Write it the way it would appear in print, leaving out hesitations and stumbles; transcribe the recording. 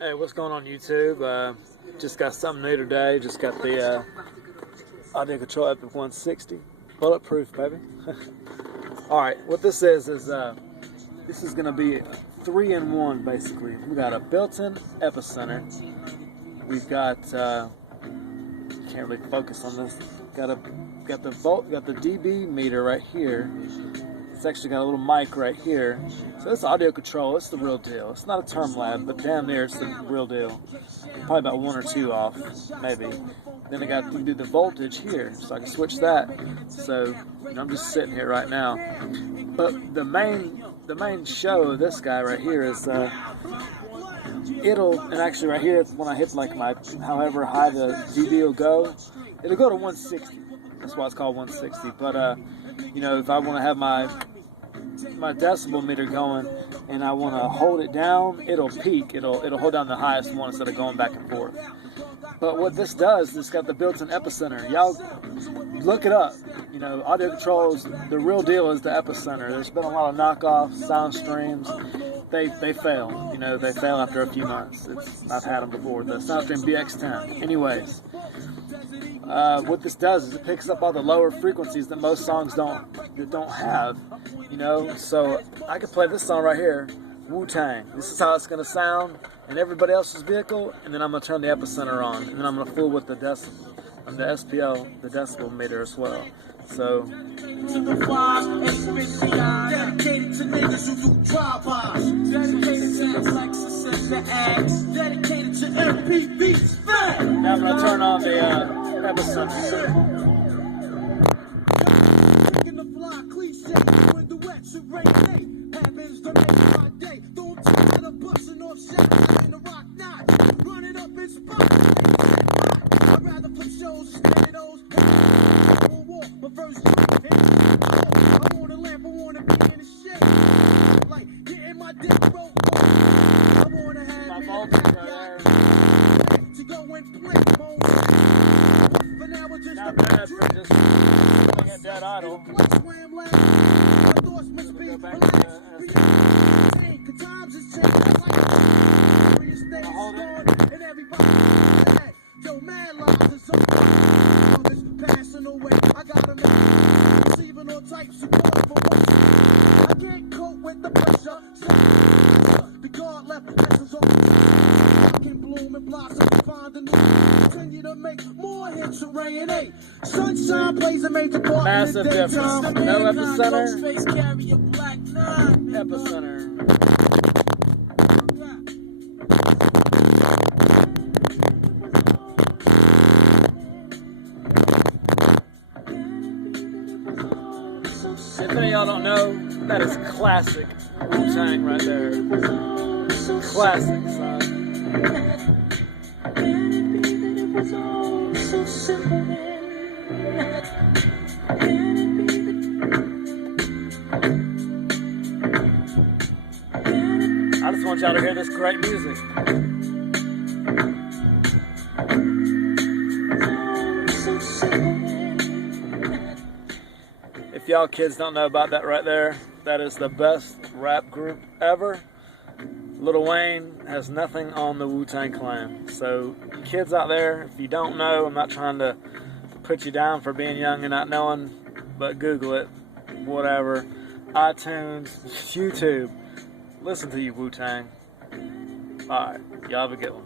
Hey, what's going on YouTube? Just got something new today. Just got the Audiocontrol Epic 160. Bulletproof, baby. Alright, what this is this is going to be 3-in-1 basically. We got a built-in Epicenter. We've got, can't really focus on this. Got the dB meter right here. It's actually got a little mic right here. So it's audio control. It's the real deal. It's not a term lab, but damn near it's the real deal. Probably about 1 or 2 off, maybe. Then you can do the voltage here, so I can switch that. So I'm just sitting here right now. But the main show of this guy right here is and actually right here when I hit like however high the dB will go, it'll go to 160. That's why it's called 160. But you know, if I want to have my decibel meter going and I want to hold it down, it'll peak. It'll hold down the highest one instead of going back and forth. But what this does, it's got the built-in Epicenter. Y'all look it up. You know, audio controls, the real deal is the Epicenter. There's been a lot of knockoff sound streams. They fail. You know, they fail after a few months. I've had them before. The SoundStream BX10. Anyways, what this does is it picks up all the lower frequencies that most songs don't have. You know, so I could play this song right here, Wu-Tang. This is how it's going to sound in everybody else's vehicle, and then I'm going to turn the Epicenter on, and then I'm going to fool with the decibel, the SPL, the decibel meter as well. So dedicated to niggas who do drive-bys, dedicated to the Lexus and the Ags, dedicated to MPVs. Now I'm going to turn on the Epicenter. Not bad for just being a dead idle. Go back to massive difference. No Epicenter. Epicenter. If any of y'all don't know, that is classic Wu-Tang right there. Classic, son. I just want y'all to hear this great music. If y'all kids don't know about that right there, that is the best rap group ever. Lil Wayne has nothing on the Wu-Tang Clan. So kids out there, if you don't know, I'm not trying to put you down for being young and not knowing, but Google it, whatever, iTunes, YouTube. Listen to you, Wu-Tang. Alright, y'all have a good one.